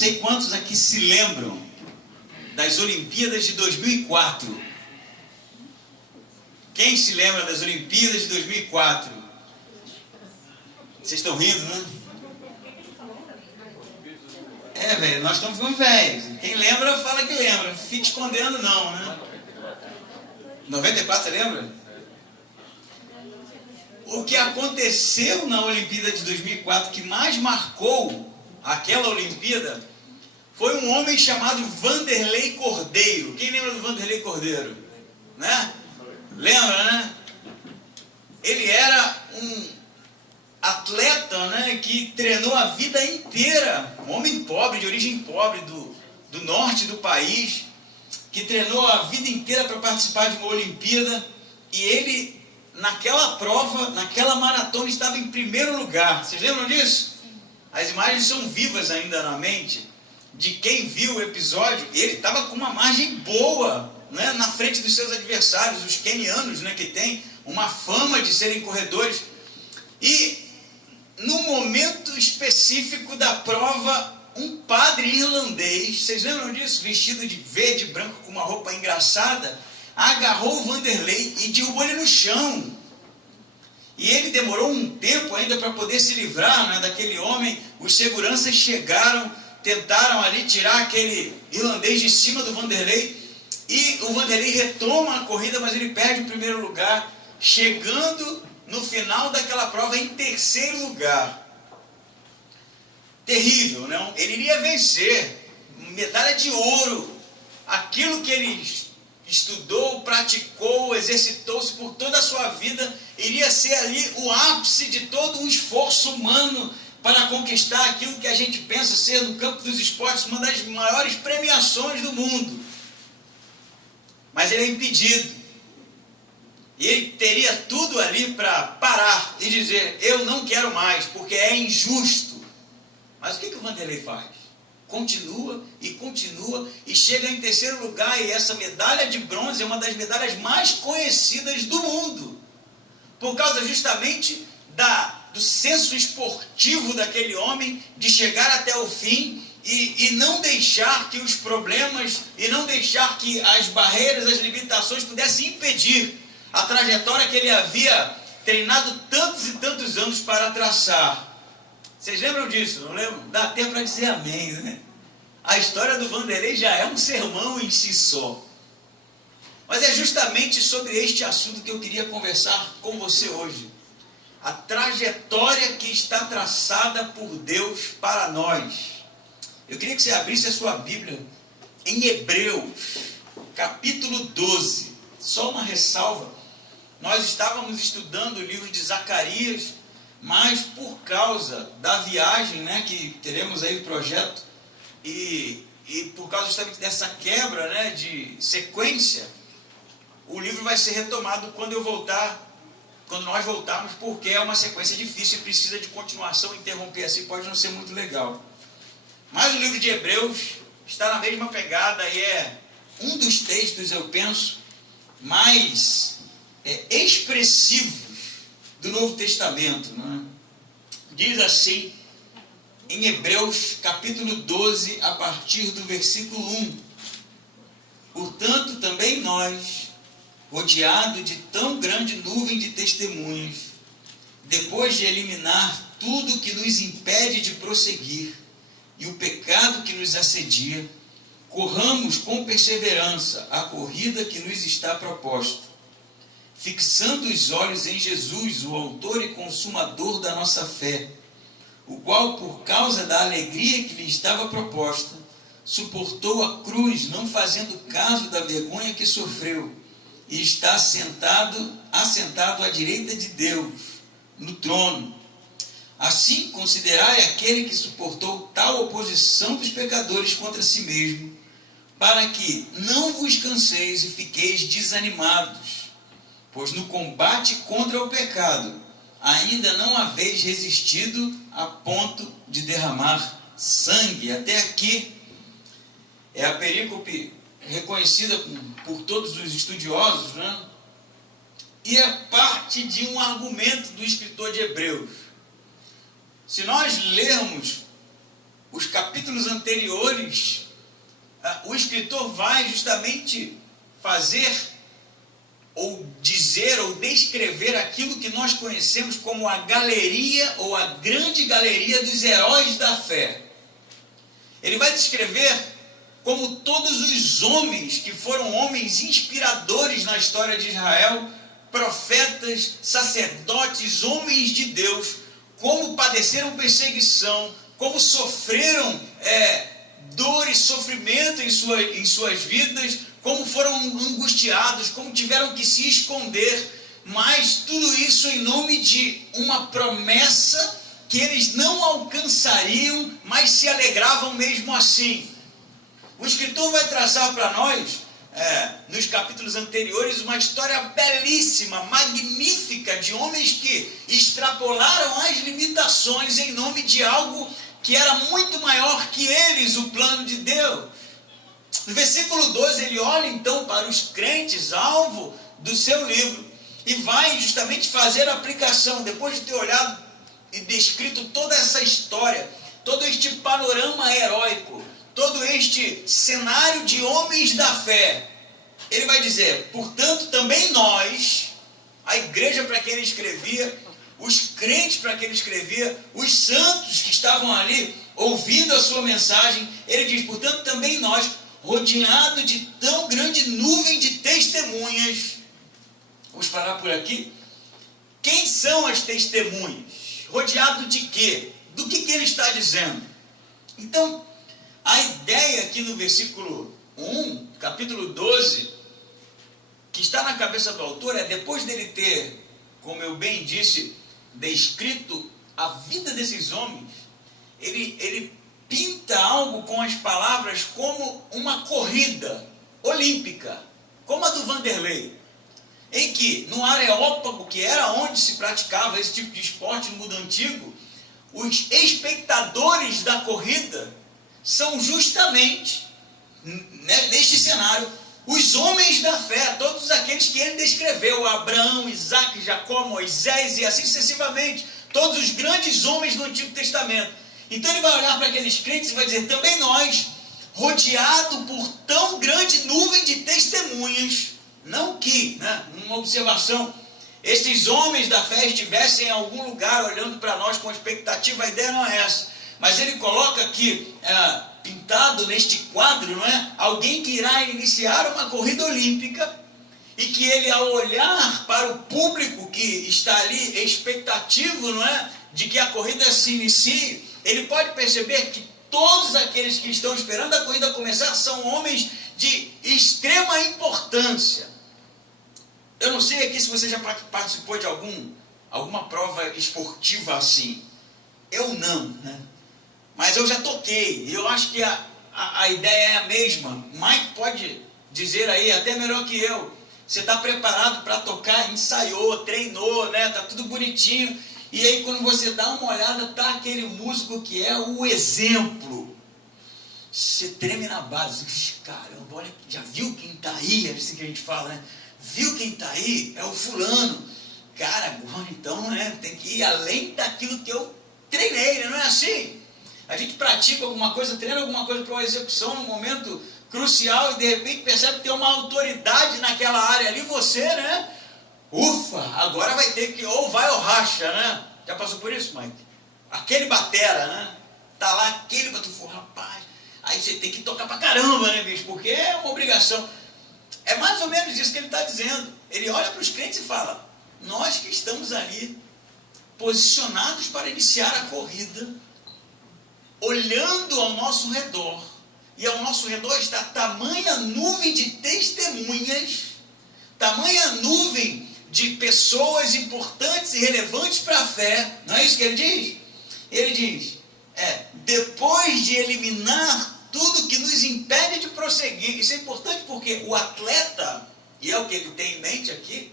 sei quantos aqui se lembram das Olimpíadas de 2004. Quem se lembra das Olimpíadas de 2004? Vocês estão rindo, né? Velho, nós estamos ficando velhos. Quem lembra, fala que lembra. Fique escondendo não, né? 94, você lembra? O que aconteceu na Olimpíada de 2004, que mais marcou aquela Olimpíada, foi um homem chamado Vanderlei Cordeiro. Quem lembra do Vanderlei Cordeiro? Né? Lembra, né? Ele era um atleta, né, que treinou a vida inteira, um homem pobre, de origem pobre, do norte do país, que treinou a vida inteira para participar de uma Olimpíada, e ele, naquela prova, naquela maratona, estava em primeiro lugar. Vocês lembram disso? As imagens são vivas ainda na mente de quem viu o episódio. Ele estava com uma margem boa, né, na frente dos seus adversários, os quenianos, né, que têm uma fama de serem corredores. E no momento específico da prova, um padre irlandês, vocês lembram disso? Vestido de verde e branco com uma roupa engraçada, agarrou o Vanderlei e derrubou ele no chão. E ele demorou um tempo ainda para poder se livrar, né, daquele homem. Os seguranças chegaram, tentaram ali tirar aquele irlandês de cima do Vanderlei, e o Vanderlei retoma a corrida, mas ele perde o primeiro lugar, chegando no final daquela prova em terceiro lugar. Terrível, não? Ele iria vencer, medalha de ouro. Aquilo que ele estudou, praticou, exercitou-se por toda a sua vida, iria ser ali o ápice de todo um esforço humano para conquistar aquilo que a gente pensa ser, no campo dos esportes, uma das maiores premiações do mundo. Mas ele é impedido. E ele teria tudo ali para parar e dizer: eu não quero mais, porque é injusto. Mas o que o Vanderlei faz? Continua e chega em terceiro lugar, e essa medalha de bronze é uma das medalhas mais conhecidas do mundo, por causa justamente do senso esportivo daquele homem, de chegar até o fim e não deixar que os problemas, e não deixar que as barreiras, as limitações pudessem impedir a trajetória que ele havia treinado tantos e tantos anos para traçar. Vocês lembram disso? Não lembram? Dá até para dizer amém, né? A história do Vanderlei já é um sermão em si só. Mas é justamente sobre este assunto que eu queria conversar com você hoje. A trajetória que está traçada por Deus para nós. Eu queria que você abrisse a sua Bíblia em Hebreus, capítulo 12. Só uma ressalva. Nós estávamos estudando o livro de Zacarias, mas por causa da viagem, né, que teremos aí o projeto, e por causa justamente dessa quebra, né, de sequência, o livro vai ser retomado quando nós voltarmos, porque é uma sequência difícil e precisa de continuação. Interromper assim pode não ser muito legal. Mas o livro de Hebreus está na mesma pegada e é um dos textos, eu penso, mais expressivos do Novo Testamento, não é? Diz assim, em Hebreus capítulo 12, a partir do versículo 1: portanto, também nós, rodeado de tão grande nuvem de testemunhas, depois de eliminar tudo que nos impede de prosseguir e o pecado que nos assedia, corramos com perseverança a corrida que nos está proposta, fixando os olhos em Jesus, o autor e consumador da nossa fé, o qual, por causa da alegria que lhe estava proposta, suportou a cruz, não fazendo caso da vergonha que sofreu, e está assentado à direita de Deus, no trono. Assim, considerai aquele que suportou tal oposição dos pecadores contra si mesmo, para que não vos canseis e fiqueis desanimados, pois no combate contra o pecado ainda não haveis resistido a ponto de derramar sangue. Até aqui é a perícope reconhecida por todos os estudiosos, né? E é parte de um argumento do escritor de Hebreus. Se nós lermos os capítulos anteriores, o escritor vai justamente fazer, ou dizer, ou descrever aquilo que nós conhecemos como a galeria, ou a grande galeria dos heróis da fé. Ele vai descrever como todos os homens que foram homens inspiradores na história de Israel, profetas, sacerdotes, homens de Deus, como padeceram perseguição, como sofreram dor e sofrimento em suas vidas, como foram angustiados, como tiveram que se esconder, mas tudo isso em nome de uma promessa que eles não alcançariam, mas se alegravam mesmo assim. O escritor vai traçar para nós, nos capítulos anteriores, uma história belíssima, magnífica, de homens que extrapolaram as limitações em nome de algo que era muito maior que eles, o plano de Deus. No versículo 12, ele olha então para os crentes, alvo do seu livro, e vai justamente fazer a aplicação, depois de ter olhado e descrito toda essa história, todo este panorama heróico, todo este cenário de homens da fé. Ele vai dizer: portanto, também nós, a igreja para quem ele escrevia, os crentes para quem ele escrevia, os santos que estavam ali ouvindo a sua mensagem, ele diz: portanto, também nós, rodeado de tão grande nuvem de testemunhas. Vamos parar por aqui. Quem são as testemunhas? Rodeado de quê? Do que ele está dizendo? Então, a ideia aqui no versículo 1, capítulo 12, que está na cabeça do autor, é depois dele ter, como eu bem disse, descrito a vida desses homens, ele pinta algo com as palavras como uma corrida olímpica, como a do Vanderlei, em que no Areópago, que era onde se praticava esse tipo de esporte no mundo antigo, os espectadores da corrida são justamente, neste cenário, os homens da fé, todos aqueles que ele descreveu: Abraão, Isaac, Jacó, Moisés e assim sucessivamente, todos os grandes homens do Antigo Testamento. Então ele vai olhar para aqueles crentes e vai dizer: também nós, rodeado por tão grande nuvem de testemunhas, não que, uma observação, esses homens da fé estivessem em algum lugar olhando para nós com expectativa, a ideia não é essa, mas ele coloca aqui, pintado neste quadro, alguém que irá iniciar uma corrida olímpica, e que ele, ao olhar para o público que está ali expectativo, de que a corrida se inicie, ele pode perceber que todos aqueles que estão esperando a corrida começar são homens de extrema importância. Eu não sei aqui se você já participou de alguma prova esportiva assim. Eu não, mas eu já toquei, e eu acho que a ideia é a mesma. Mike pode dizer aí, até melhor que eu. Você está preparado para tocar, ensaiou, treinou, está tudo bonitinho. E aí quando você dá uma olhada, está aquele músico que é o exemplo. Você treme na base. Caramba, olha, já viu quem está aí? É assim que a gente fala, Viu quem está aí? É o fulano. Cara, agora então, tem que ir além daquilo que eu treinei, não é assim? A gente pratica alguma coisa, treina alguma coisa para uma execução num momento crucial e de repente percebe que tem uma autoridade naquela área ali, você, ufa, agora vai ter que, ou vai ou racha, Já passou por isso, Mike? Aquele batera, Tá lá aquele batufo, rapaz, aí você tem que tocar pra caramba, bicho? Porque é uma obrigação. É mais ou menos isso que ele está dizendo. Ele olha para os crentes e fala: nós que estamos ali, posicionados para iniciar a corrida, olhando ao nosso redor, e ao nosso redor está tamanha nuvem de testemunhas, tamanha nuvem de pessoas importantes e relevantes para a fé. Não é isso que ele diz? Ele diz, depois de eliminar tudo que nos impede de prosseguir. Isso é importante porque o atleta, e é o que ele tem em mente aqui,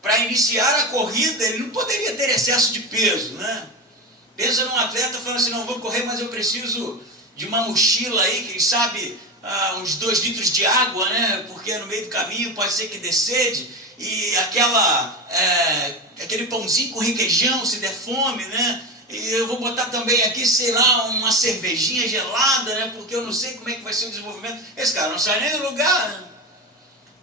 para iniciar a corrida, ele não poderia ter excesso de peso, Pensa num atleta falando assim: não vou correr, mas eu preciso de uma mochila aí, quem sabe uns 2 litros de água, porque no meio do caminho pode ser que dê sede, e aquele pãozinho com requeijão se der fome, e eu vou botar também aqui, sei lá, uma cervejinha gelada, né? Porque eu não sei como é que vai ser o desenvolvimento. Esse cara não sai nem do lugar, né?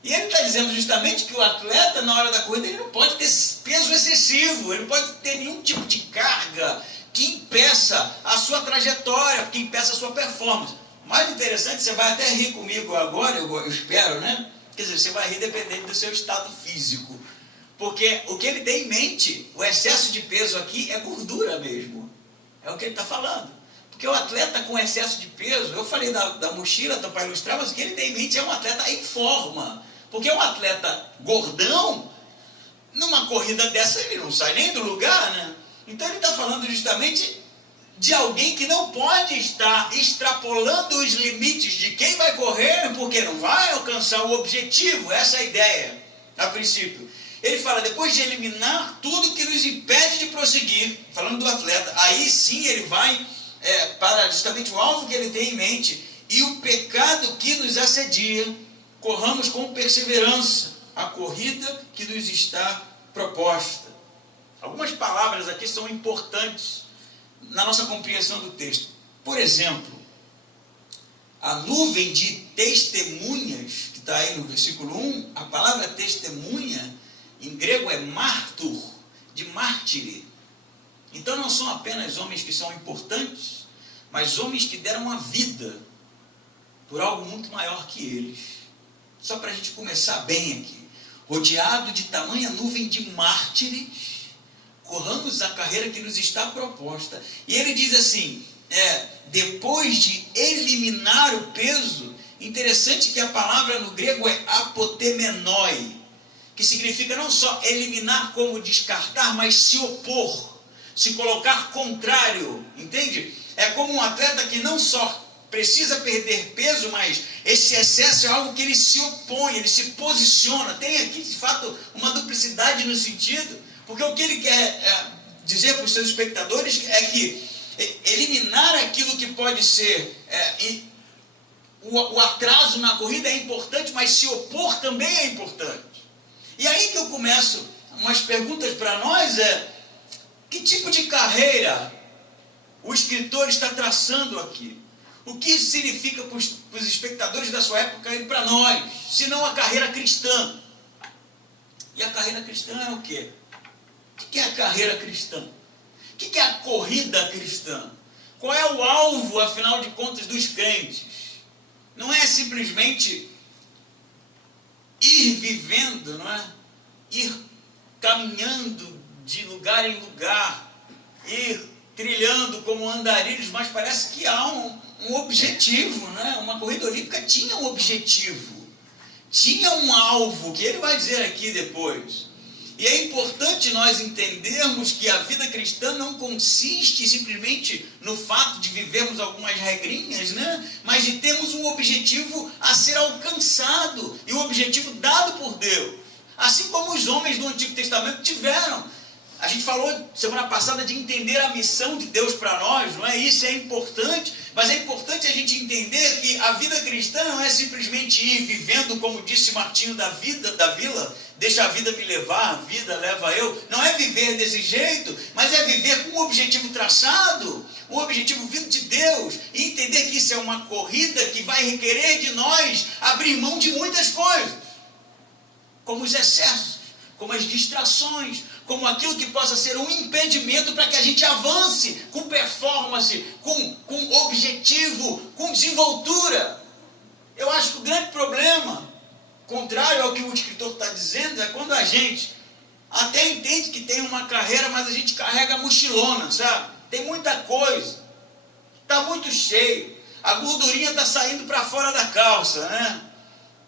E ele está dizendo justamente que o atleta, na hora da corrida, ele não pode ter peso excessivo, ele não pode ter nenhum tipo de carga que impeça a sua trajetória, que impeça a sua performance. Mais interessante, você vai até rir comigo agora, eu espero, né? Quer dizer, você vai rir dependendo do seu estado físico. Porque o que ele tem em mente, o excesso de peso aqui é gordura mesmo. É o que ele está falando. Porque o atleta com excesso de peso, eu falei da mochila para ilustrar, mas o que ele tem em mente é um atleta em forma. Porque um atleta gordão, numa corrida dessa, ele não sai nem do lugar, né? Então ele está falando justamente de alguém que não pode estar extrapolando os limites de quem vai correr, porque não vai alcançar o objetivo. Essa é a ideia, a princípio. Ele fala, depois de eliminar tudo que nos impede de prosseguir, falando do atleta, aí sim ele vai para justamente o alvo que ele tem em mente, e o pecado que nos assedia, corramos com perseverança a corrida que nos está proposta. Algumas palavras aqui são importantes na nossa compreensão do texto. Por exemplo, a nuvem de testemunhas, que está aí no versículo 1, a palavra testemunha, em grego é mártur, de mártire. Então não são apenas homens que são importantes, mas homens que deram a vida por algo muito maior que eles. Só para a gente começar bem aqui. Rodeado de tamanha nuvem de mártires, corramos a carreira que nos está proposta. E ele diz assim, depois de eliminar o peso, interessante que a palavra no grego é apotemenoi, que significa não só eliminar como descartar, mas se opor, se colocar contrário, entende? É como um atleta que não só precisa perder peso, mas esse excesso é algo que ele se opõe, ele se posiciona. Tem aqui, de fato, uma duplicidade no sentido, porque o que ele quer dizer para os seus espectadores é que eliminar aquilo que pode ser o atraso na corrida é importante, mas se opor também é importante. E aí que eu começo umas perguntas para nós, que tipo de carreira o escritor está traçando aqui? O que isso significa para os espectadores da sua época e para nós, se não a carreira cristã? E a carreira cristã é o quê? O que é a carreira cristã? O que é a corrida cristã? Qual é o alvo, afinal de contas, dos crentes? Não é simplesmente ir vivendo, não é? Ir caminhando de lugar em lugar, ir trilhando como andarilhos, mas parece que há um objetivo, né? Uma corrida olímpica tinha um objetivo, tinha um alvo, que ele vai dizer aqui depois. E é importante nós entendermos que a vida cristã não consiste simplesmente no fato de vivermos algumas regrinhas, né? Mas de termos um objetivo a ser alcançado, e um objetivo dado por Deus. Assim como os homens do Antigo Testamento tiveram. A gente falou semana passada de entender a missão de Deus para nós, não é? Isso é importante, mas é importante a gente entender que a vida cristã não é simplesmente ir vivendo, como disse Martinho da Vila, deixa a vida me levar, a vida leva eu. Não é viver desse jeito, mas é viver com um objetivo traçado, um objetivo vindo de Deus, e entender que isso é uma corrida que vai requerer de nós abrir mão de muitas coisas, como os excessos, como as distrações, como aquilo que possa ser um impedimento para que a gente avance com performance, com objetivo, com desenvoltura. Eu acho que o grande problema, contrário ao que o escritor está dizendo, é quando a gente até entende que tem uma carreira, mas a gente carrega a mochilona, sabe? Tem muita coisa, está muito cheio, a gordurinha está saindo para fora da calça, né?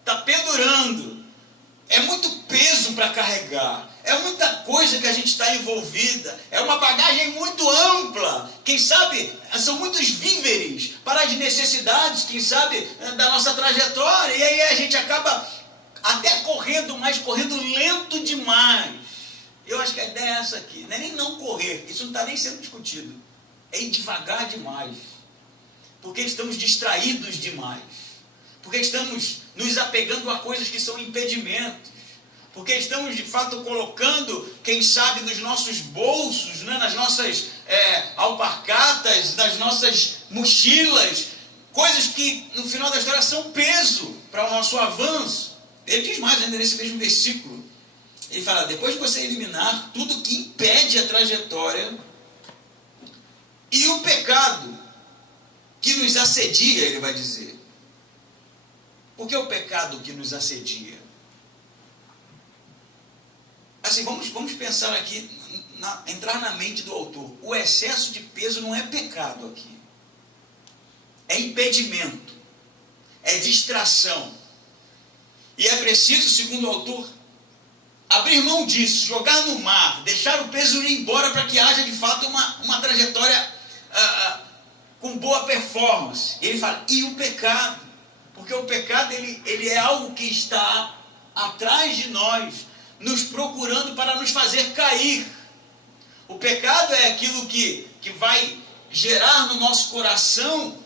Está pendurando, é muito peso para carregar. É muita coisa que a gente está envolvida, é uma bagagem muito ampla, quem sabe são muitos víveres para as necessidades, quem sabe, da nossa trajetória, e aí a gente acaba até correndo, mas correndo lento demais. Eu acho que a ideia é essa aqui, não é nem não correr, isso não está nem sendo discutido, é ir devagar demais, porque estamos distraídos demais, porque estamos nos apegando a coisas que são impedimentos, porque estamos de fato colocando, quem sabe, nos nossos bolsos, né, nas nossas alparcatas, nas nossas mochilas, coisas que no final da história são peso para o nosso avanço. Ele diz mais ainda nesse mesmo versículo. Ele fala, depois de você eliminar tudo que impede a trajetória e o pecado que nos assedia, ele vai dizer. Por que o pecado que nos assedia? Assim, vamos pensar aqui, entrar na mente do autor. O excesso de peso não é pecado aqui. É impedimento. É distração. E é preciso, segundo o autor, abrir mão disso, jogar no mar, deixar o peso ir embora para que haja de fato uma trajetória com boa performance. Ele fala, e o pecado? Porque o pecado ele é algo que está atrás de nós, nos procurando para nos fazer cair. O pecado é aquilo que vai gerar no nosso coração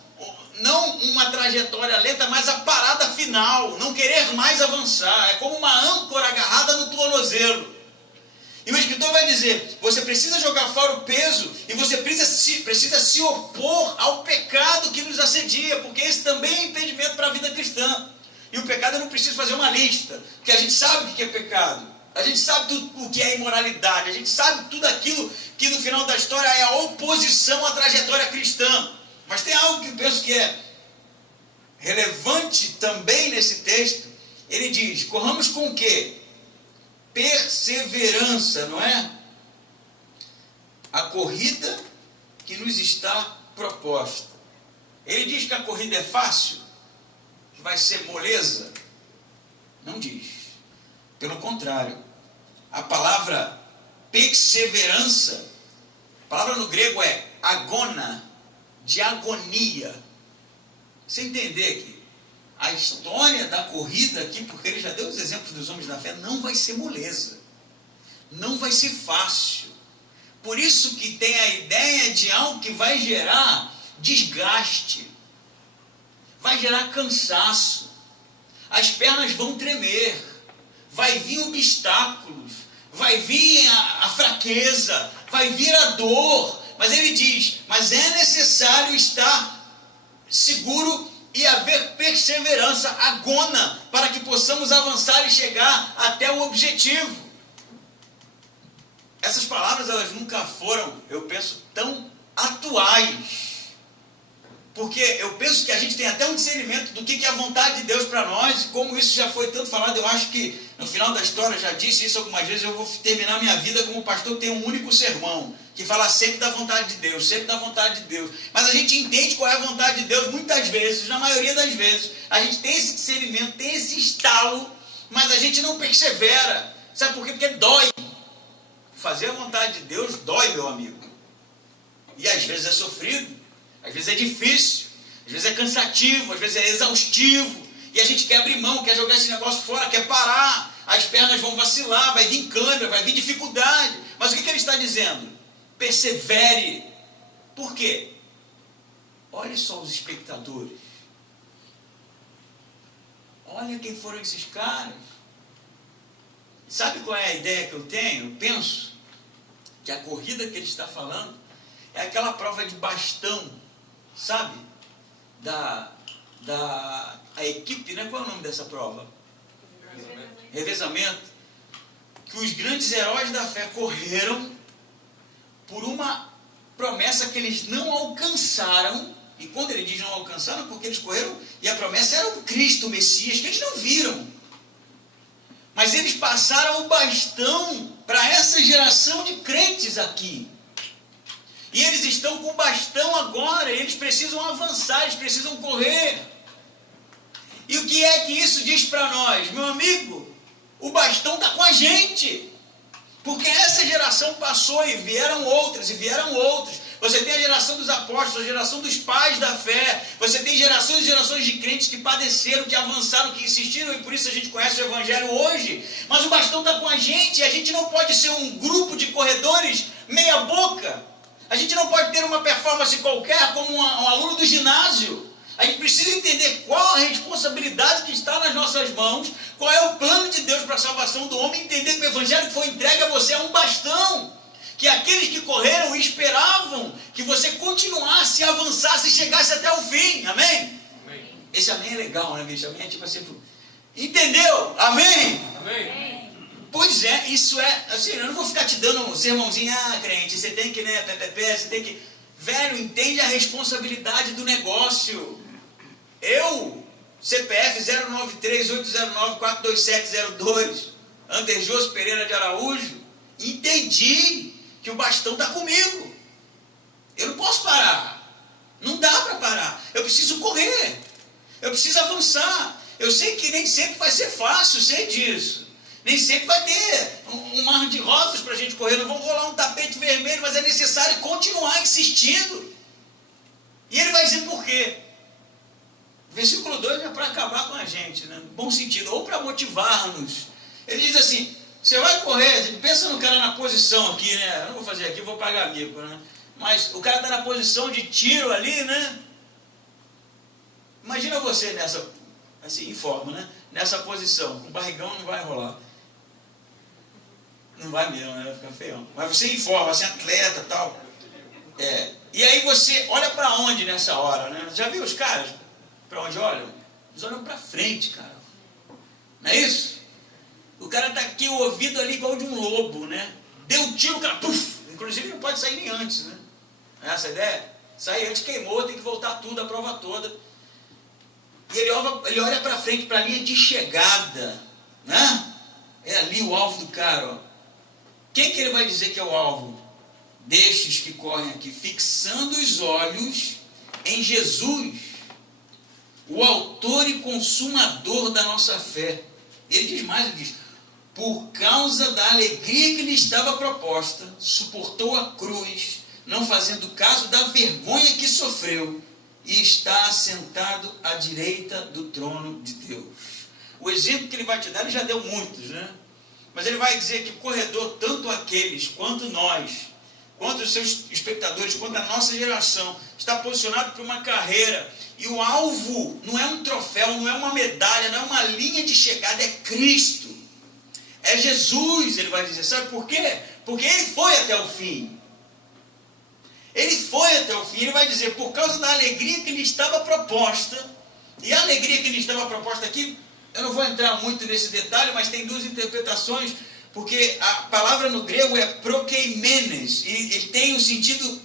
não uma trajetória lenta, mas a parada final, não querer mais avançar. É como uma âncora agarrada no tornozelo. E o escritor vai dizer, você precisa jogar fora o peso e você precisa se opor ao pecado que nos assedia, porque esse também é impedimento para a vida cristã. E o pecado eu não preciso fazer uma lista, porque a gente sabe o que é pecado. A gente sabe o que é imoralidade, a gente sabe tudo aquilo que no final da história é a oposição à trajetória cristã. Mas tem algo que eu penso que é relevante também nesse texto. Ele diz, corramos com o quê? Perseverança, não é? A corrida que nos está proposta. Ele diz que a corrida é fácil, que vai ser moleza. Não diz. Pelo contrário, a palavra perseverança, a palavra no grego é agona, de agonia. Você entender que a história da corrida aqui, porque ele já deu os exemplos dos homens da fé, não vai ser moleza, não vai ser fácil. Por isso que tem a ideia de algo que vai gerar desgaste, vai gerar cansaço, as pernas vão tremer, vai vir obstáculos, vai vir a fraqueza, vai vir a dor. Mas ele diz, mas é necessário estar seguro e haver perseverança, agona, para que possamos avançar e chegar até o objetivo. Essas palavras, elas nunca foram, eu penso, tão atuais. Porque eu penso que a gente tem até um discernimento do que é a vontade de Deus para nós, e como isso já foi tanto falado, eu acho que no final da história, já disse isso algumas vezes, eu vou terminar minha vida como pastor que tem um único sermão, que fala sempre da vontade de Deus, sempre da vontade de Deus. Mas a gente entende qual é a vontade de Deus muitas vezes, na maioria das vezes. A gente tem esse discernimento, tem esse estalo, mas a gente não persevera. Sabe por quê? Porque dói. Fazer a vontade de Deus dói, meu amigo. E às vezes é sofrido, às vezes é difícil, às vezes é cansativo, às vezes é exaustivo. E a gente quer abrir mão, quer jogar esse negócio fora, quer parar. As pernas vão vacilar, vai vir câimbra, vai vir dificuldade. Mas o que ele está dizendo? Persevere. Por quê? Olha só os espectadores. Olha quem foram esses caras. Sabe qual é a ideia que eu tenho? Eu penso que a corrida que ele está falando é aquela prova de bastão, sabe? A equipe, né? Qual é o nome dessa prova? Revezamento. Que os grandes heróis da fé correram por uma promessa que eles não alcançaram. E quando ele diz não alcançaram, porque eles correram, e a promessa era o Cristo, o Messias, que eles não viram. Mas eles passaram o bastão para essa geração de crentes aqui. E eles estão com o bastão agora, eles precisam avançar, eles precisam correr. E o que é que isso diz para nós? Meu amigo, o bastão está com a gente. Porque essa geração passou e vieram outras, e vieram outras. Você tem a geração dos apóstolos, a geração dos pais da fé. Você tem gerações e gerações de crentes que padeceram, que avançaram, que insistiram, e por isso a gente conhece o Evangelho hoje. Mas o bastão está com a gente, e a gente não pode ser um grupo de corredores meia boca. A gente não pode ter uma performance qualquer como um aluno do ginásio. A gente precisa entender qual a responsabilidade que está nas nossas mãos, qual é o plano de Deus para a salvação do homem, entender que o evangelho que foi entregue a você é um bastão, que aqueles que correram esperavam que você continuasse, avançasse e chegasse até o fim. Amém? Amém. Esse amém é legal, né, bicho? Amém é tipo assim, entendeu? Amém? Amém. Pois é, isso é, assim, eu não vou ficar te dando um sermãozinho, crente, você tem que, né, você tem que... Velho, entende a responsabilidade do negócio. Eu, CPF 093-809-42702, Anderjoso Pereira de Araújo, entendi que o bastão está comigo. Eu não posso parar. Não dá para parar. Eu preciso correr. Eu preciso avançar. Eu sei que nem sempre vai ser fácil, sei disso. Nem sempre vai ter um mar de rosas para a gente correr. Não vamos rolar um tapete vermelho, mas é necessário continuar insistindo. E ele vai dizer por quê. Versículo 2 é para acabar com a gente, né? No bom sentido, ou para motivar-nos. Ele diz assim, você vai correr, pensa no cara na posição aqui, né? Eu não vou fazer aqui, vou pagar mico, né? Mas o cara está na posição de tiro ali, né? Imagina você nessa, assim, informa, né? Nessa posição, com o barrigão não vai rolar. Não vai mesmo, né? Vai ficar feião. Mas você informa, você é atleta e tal. E aí você olha para onde nessa hora, né? Já viu os caras? Para onde olham? Eles olham para frente, cara. Não é isso? O cara tá aqui, o ouvido ali igual de um lobo, né? Deu um tiro, o cara, puf! Inclusive não pode sair nem antes, né? Essa é a ideia? Sair antes queimou, tem que voltar tudo, a prova toda. E ele olha para frente, para a linha de chegada, né? É ali o alvo do cara, ó. Quem que ele vai dizer que é o alvo? Destes que correm aqui, fixando os olhos em Jesus, o autor e consumador da nossa fé. Ele diz mais, ele diz, por causa da alegria que lhe estava proposta, suportou a cruz, não fazendo caso da vergonha que sofreu, e está assentado à direita do trono de Deus. O exemplo que ele vai te dar, ele já deu muitos, né? Mas ele vai dizer que o corredor, tanto aqueles, quanto nós, quanto os seus espectadores, quanto a nossa geração, está posicionado para uma carreira. E o alvo não é um troféu, não é uma medalha, não é uma linha de chegada, é Cristo. É Jesus, ele vai dizer. Sabe por quê? Porque ele foi até o fim. Ele foi até o fim, ele vai dizer, por causa da alegria que lhe estava proposta. E a alegria que lhe estava proposta aqui, eu não vou entrar muito nesse detalhe, mas tem duas interpretações, porque a palavra no grego é prokeimenes, e ele tem um sentido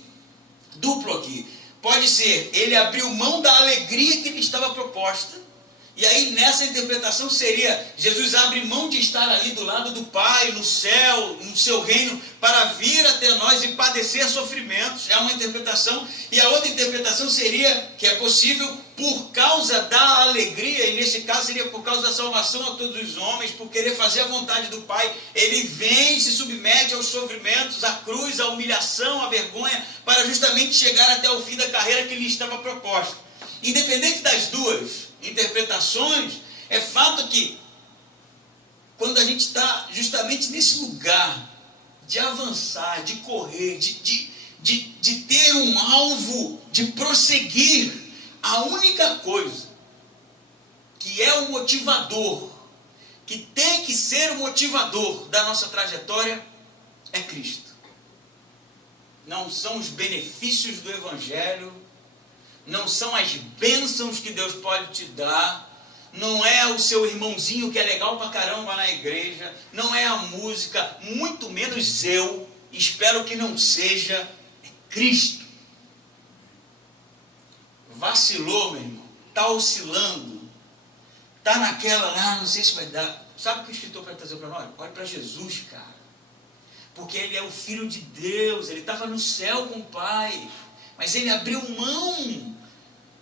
duplo aqui. Pode ser, ele abriu mão da alegria que lhe estava proposta, e aí nessa interpretação seria, Jesus abre mão de estar ali do lado do Pai, no céu, no seu reino, para vir até nós e padecer sofrimentos, é uma interpretação. E a outra interpretação seria, que é possível, por causa da alegria, e nesse caso seria por causa da salvação a todos os homens, por querer fazer a vontade do Pai, ele vem e se submete aos sofrimentos, à cruz, à humilhação, à vergonha, para justamente chegar até o fim da carreira que lhe estava proposta. Independente das duas interpretações, é fato que quando a gente está justamente nesse lugar de avançar, de correr, de ter um alvo, de prosseguir, a única coisa que é o motivador, que tem que ser o motivador da nossa trajetória, é Cristo. Não são os benefícios do Evangelho, não são as bênçãos que Deus pode te dar, não é o seu irmãozinho que é legal pra caramba na igreja, não é a música, muito menos eu, espero que não seja, é Cristo. Vacilou, meu irmão, está oscilando, está naquela, não sei se vai dar. Sabe o que o escritor vai trazer para nós? Olha para Jesus, cara, porque ele é o Filho de Deus, ele estava no céu com o Pai, mas ele abriu mão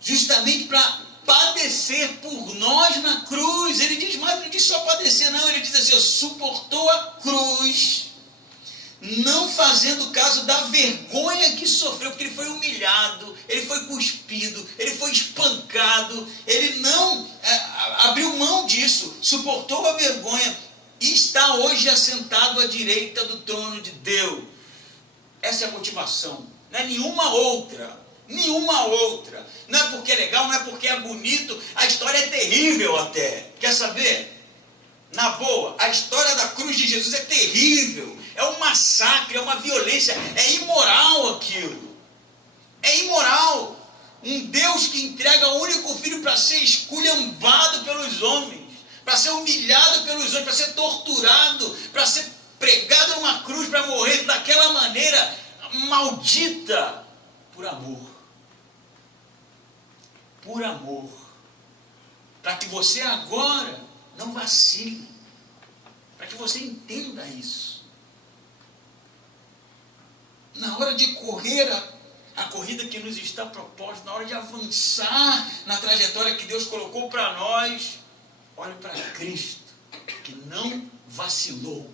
justamente para padecer por nós na cruz. Ele diz mais, não diz só padecer não, ele diz assim, suportou a cruz, não fazendo caso da vergonha que sofreu, porque ele foi humilhado, ele foi cuspido, ele foi espancado, ele não abriu mão disso, suportou a vergonha e está hoje assentado à direita do trono de Deus. Essa é a motivação, não é nenhuma outra. Nenhuma outra. Não é porque é legal, não é porque é bonito, a história é terrível até. Quer saber? Na boa, a história da cruz de Jesus é terrível. É um massacre, é uma violência, é imoral aquilo. É imoral. Um Deus que entrega o único filho para ser esculhambado pelos homens, para ser humilhado pelos homens, para ser torturado, para ser pregado numa cruz, para morrer daquela maneira maldita, por amor. Por amor. Para que você agora não vacile. Para que você entenda isso. Na hora de correr a corrida que nos está proposta, na hora de avançar na trajetória que Deus colocou para nós, olhe para Cristo, que não vacilou.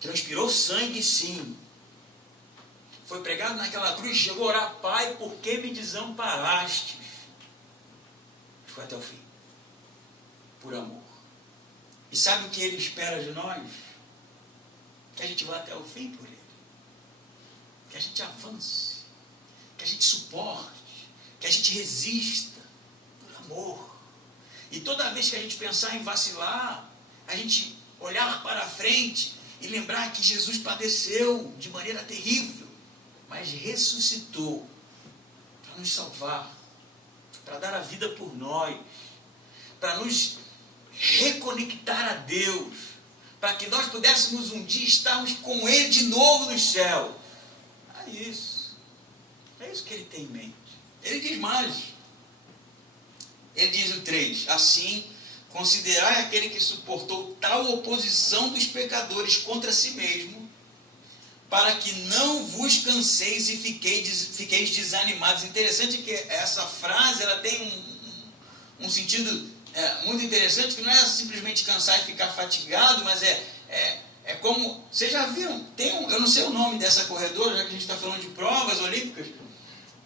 Transpirou sangue, sim. Foi pregado naquela cruz, chegou a orar: Pai, por que me desamparaste? Foi até o fim. Por amor. E sabe o que Ele espera de nós? Que a gente vá até o fim por Ele. Que a gente avance. Que a gente suporte. Que a gente resista. Por amor. E toda vez que a gente pensar em vacilar, a gente olhar para frente e lembrar que Jesus padeceu de maneira terrível, mas ressuscitou para nos salvar, para dar a vida por nós, para nos reconectar a Deus, para que nós pudéssemos um dia estarmos com Ele de novo no céu. É isso que Ele tem em mente. Ele diz mais. Ele diz o 3: assim, considerai aquele que suportou tal oposição dos pecadores contra si mesmo, para que não vos canseis e fiqueis desanimados. Interessante que essa frase ela tem um sentido muito interessante, que não é simplesmente cansar e ficar fatigado, mas é como... Vocês já viram? Eu não sei o nome dessa corredora, já que a gente está falando de provas olímpicas,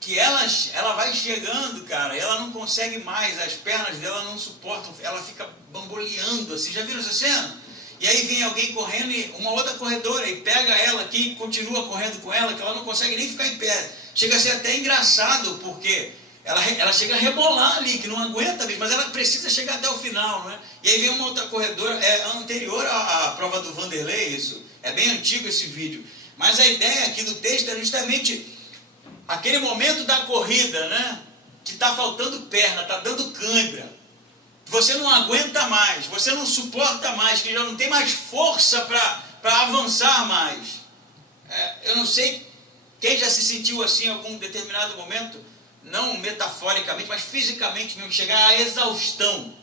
que ela vai chegando, cara, e ela não consegue mais, as pernas dela não suportam, ela fica bamboleando assim. Já viram essa cena? E aí vem alguém correndo, e uma outra corredora, e pega ela aqui e continua correndo com ela, que ela não consegue nem ficar em pé. Chega a ser até engraçado, porque ela chega a rebolar ali, que não aguenta mesmo, mas ela precisa chegar até o final, né? E aí vem uma outra corredora, anterior à prova do Vanderlei, isso, é bem antigo esse vídeo. Mas a ideia aqui do texto é justamente aquele momento da corrida, né? Que está faltando perna, está dando cãibra. Você não aguenta mais, você não suporta mais, que já não tem mais força para avançar mais. Eu não sei quem já se sentiu assim em algum determinado momento, não metaforicamente, mas fisicamente mesmo, chegar à exaustão.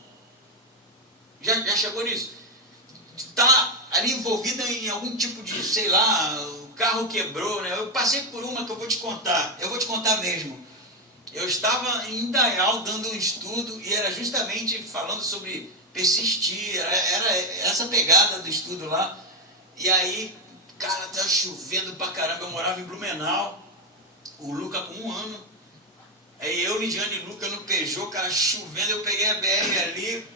Já chegou nisso? Está ali envolvida em algum tipo de, sei lá, o carro quebrou, né? Eu passei por uma que eu vou te contar mesmo. Eu estava em Indaial dando um estudo e era justamente falando sobre persistir, era essa pegada do estudo lá. E aí, cara, tá chovendo pra caramba, eu morava em Blumenau, o Luca com 1 ano. Aí eu, Lidiane e Luca no Peugeot, cara, chovendo, eu peguei a BR ali.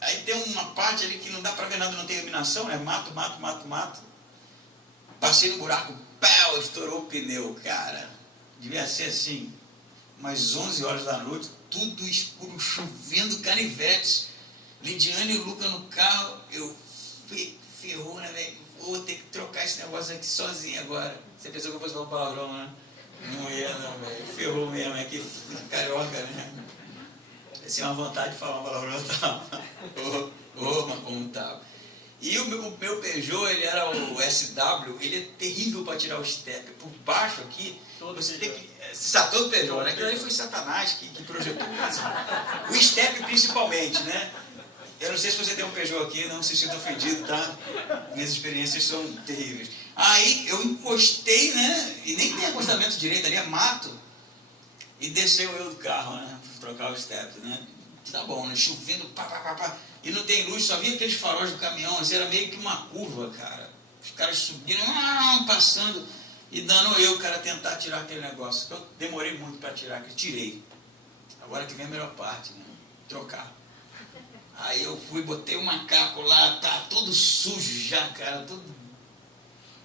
Aí tem uma parte ali que não dá pra ver nada, não tem iluminação, né? Mato. Passei no buraco, pau, estourou o pneu, cara. Devia ser assim, umas 11 horas da noite, tudo escuro, chovendo, canivetes. Lidiane e o Luca no carro, eu ferrou, né, velho? Vou ter que trocar esse negócio aqui sozinho agora. Você pensou que eu fosse falar palavrão, né? Não ia, não, velho. Ferrou mesmo, é que carioca, né? Assim, uma vontade de falar uma palavrão, tá? Mas como tava. E o meu Peugeot, ele era o SW, ele é terrível para tirar o step. Por baixo aqui, você tem que... todo Peugeot, né? Aquilo ali foi Satanás que projetou isso. O step principalmente, né? Eu não sei se você tem um Peugeot aqui, não se sinta ofendido, tá? Minhas experiências são terríveis. Aí eu encostei, né? E nem tem acostamento direito ali, é mato. E desceu eu do carro, né? Pra trocar o step, né? Tá bom, né? Chovendo, pá. E não tem luz, só via aqueles faróis do caminhão, assim, era meio que uma curva, cara. Os caras subindo, passando, e dando eu, cara, tentar tirar aquele negócio. Eu demorei muito para tirar, que tirei. Agora que vem a melhor parte, né? Trocar. Aí eu fui, botei o macaco lá, tá todo sujo já, cara, todo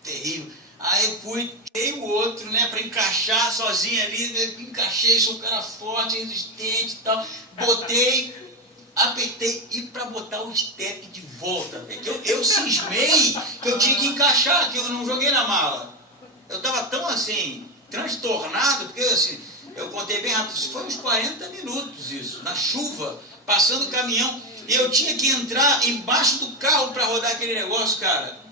terrível. Aí fui, dei o outro, né, para encaixar sozinho ali, né, encaixei, sou um cara forte, resistente e tal, botei, apertei, e para botar o step de volta, velho, eu cismei que eu tinha que encaixar, que eu não joguei na mala. Eu estava tão assim, transtornado, porque assim, eu contei bem rápido, isso foi uns 40 minutos isso, na chuva, passando o caminhão, e eu tinha que entrar embaixo do carro para rodar aquele negócio, cara.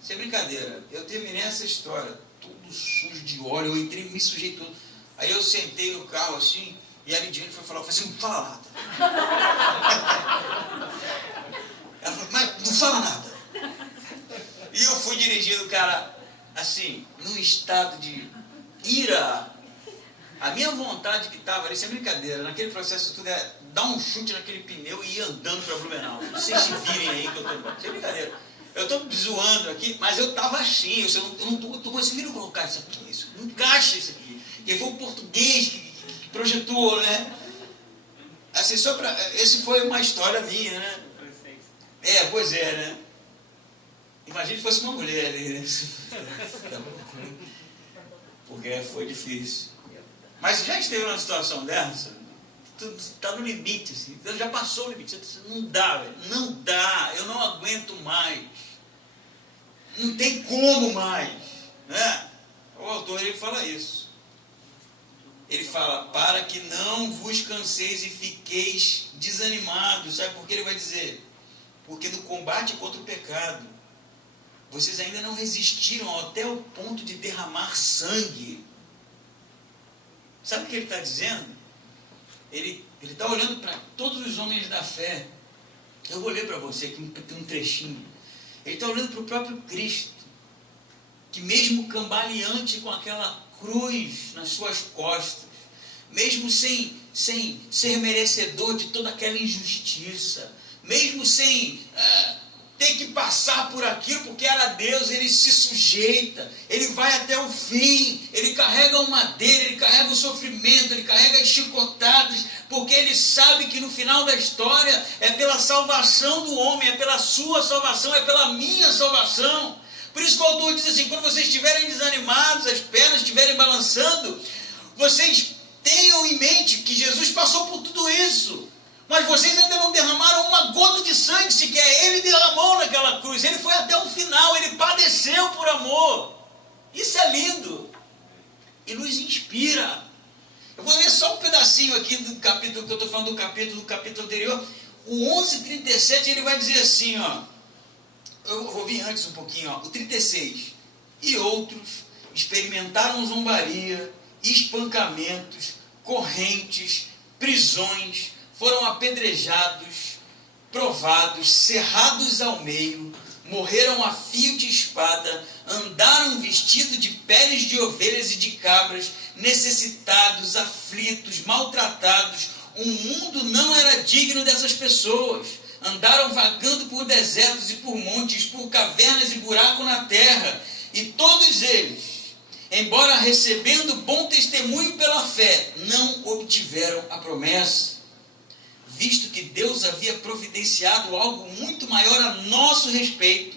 Sem brincadeira, eu terminei essa história, tudo sujo de óleo, eu entrei, me sujei tudo. Aí eu sentei no carro assim, e a Lidiane foi falar, eu falei assim, não fala nada. Ela falou, mas não fala nada. E eu fui dirigindo, cara, assim, num estado de ira. A minha vontade que estava ali, sem brincadeira, naquele processo tudo é dar um chute naquele pneu e ir andando para Blumenau. Vocês se virem aí que eu tô... Sem brincadeira. Eu estou zoando aqui, mas eu estava assim, eu não estou conseguindo colocar isso aqui, isso não encaixa isso aqui. Que foi o português que projetou, né? Assim, só para... Esse foi uma história minha, né? Pois é, né? Imagina se fosse uma mulher ali, né? Porque foi difícil. Mas já esteve numa situação dessa? Tu está no limite, assim. Já passou o limite. Não dá, velho. Não dá. Eu não aguento mais. Não tem como mais. Né? O autor, ele fala isso. Ele fala, para que não vos canseis e fiqueis desanimados. Sabe por que ele vai dizer? Porque no combate contra o pecado, vocês ainda não resistiram até o ponto de derramar sangue. Sabe o que ele está dizendo? Ele está olhando para todos os homens da fé. Eu vou ler para você aqui um trechinho. Ele está olhando para o próprio Cristo, que mesmo cambaleante com aquela cruz nas suas costas, mesmo sem ser merecedor de toda aquela injustiça, mesmo sem ter que passar por aquilo, porque era Deus, ele se sujeita, ele vai até o fim, ele carrega o madeiro, ele carrega o sofrimento, ele carrega as chicotadas, porque ele sabe que no final da história é pela salvação do homem, é pela sua salvação, é pela minha salvação. Por isso que o autor diz assim, quando vocês estiverem desanimados, as pernas estiverem balançando, vocês tenham em mente que Jesus passou por tudo isso. Mas vocês ainda não derramaram uma gota de sangue sequer. Ele derramou naquela cruz. Ele foi até o final. Ele padeceu por amor. Isso é lindo. E nos inspira. Eu vou ler só um pedacinho aqui do capítulo, que eu estou falando do capítulo anterior. O 11:37, ele vai dizer assim, ó. Eu vou vir antes um pouquinho, ó. O 36. E outros experimentaram zombaria, espancamentos, correntes, prisões, foram apedrejados, provados, cerrados ao meio, morreram a fio de espada, andaram vestidos de peles de ovelhas e de cabras, necessitados, aflitos, maltratados. O mundo não era digno dessas pessoas. Andaram vagando por desertos e por montes, por cavernas e buracos na terra. E todos eles, embora recebendo bom testemunho pela fé, não obtiveram a promessa, visto que Deus havia providenciado algo muito maior a nosso respeito,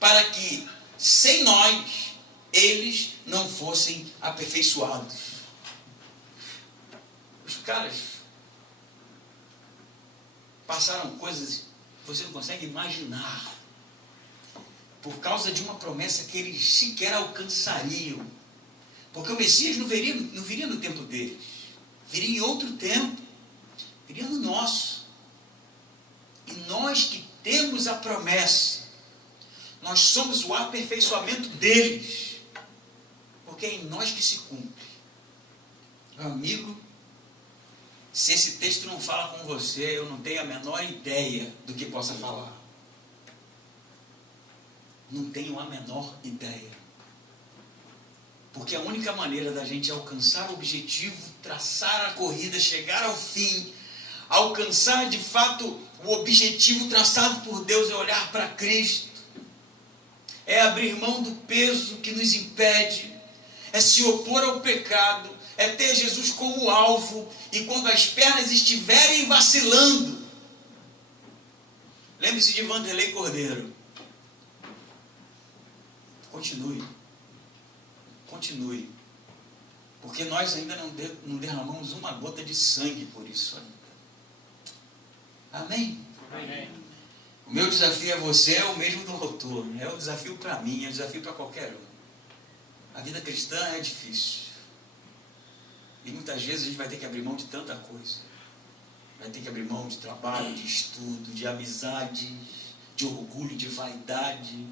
para que, sem nós, eles não fossem aperfeiçoados. Os caras passaram coisas que você não consegue imaginar, por causa de uma promessa que eles sequer alcançariam. Porque o Messias não viria no tempo deles, viria em outro tempo. Viria no nosso. E nós que temos a promessa, nós somos o aperfeiçoamento deles, porque é em nós que se cumpre. Meu amigo, se esse texto não fala com você, eu não tenho a menor ideia do que possa falar. Não tenho a menor ideia. Porque a única maneira da gente alcançar o objetivo, traçar a corrida, chegar ao fim, alcançar de fato o objetivo traçado por Deus, é olhar para Cristo, é abrir mão do peso que nos impede, é se opor ao pecado, é ter Jesus como alvo, e quando as pernas estiverem vacilando, lembre-se de Vanderlei Cordeiro, continue, continue. Porque nós ainda não derramamos uma gota de sangue por isso ainda. Amém? Amém. O meu desafio a você é o mesmo do autor. É um desafio para mim, é um desafio para qualquer um. A vida cristã é difícil. E muitas vezes a gente vai ter que abrir mão de tanta coisa. Vai ter que abrir mão de trabalho, de estudo, de amizade, de orgulho, de vaidade,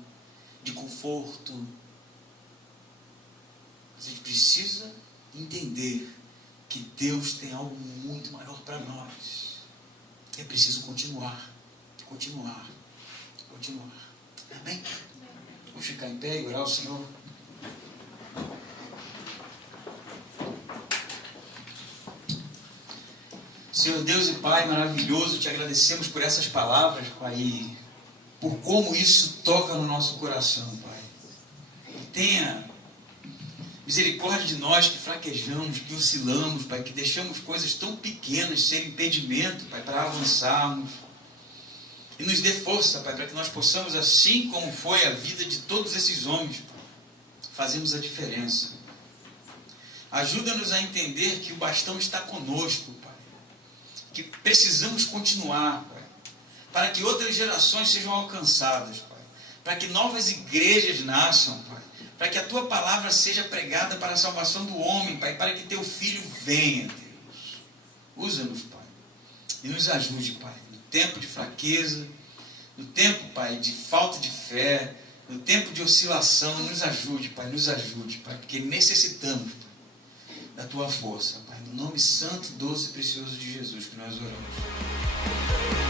de conforto. A gente precisa entender que Deus tem algo muito maior para nós. É preciso continuar. Amém? Vamos ficar em pé e orar ao Senhor. Senhor Deus e Pai maravilhoso, te agradecemos por essas palavras, Pai, e por como isso toca no nosso coração, Pai. Tenha misericórdia de nós que fraquejamos, que oscilamos, Pai, que deixamos coisas tão pequenas ser impedimento, Pai, para avançarmos. E nos dê força, Pai, para que nós possamos, assim como foi a vida de todos esses homens, Pai, fazermos a diferença. Ajuda-nos a entender que o bastão está conosco, Pai. Que precisamos continuar, Pai, para que outras gerações sejam alcançadas, Pai, para que novas igrejas nasçam, Pai, para que a Tua palavra seja pregada para a salvação do homem, Pai, para que Teu Filho venha, Deus. Usa-nos, Pai, e nos ajude, Pai, no tempo de fraqueza, no tempo, Pai, de falta de fé, no tempo de oscilação, nos ajude, Pai, porque necessitamos, Pai, da Tua força, Pai, no nome santo, doce e precioso de Jesus que nós oramos.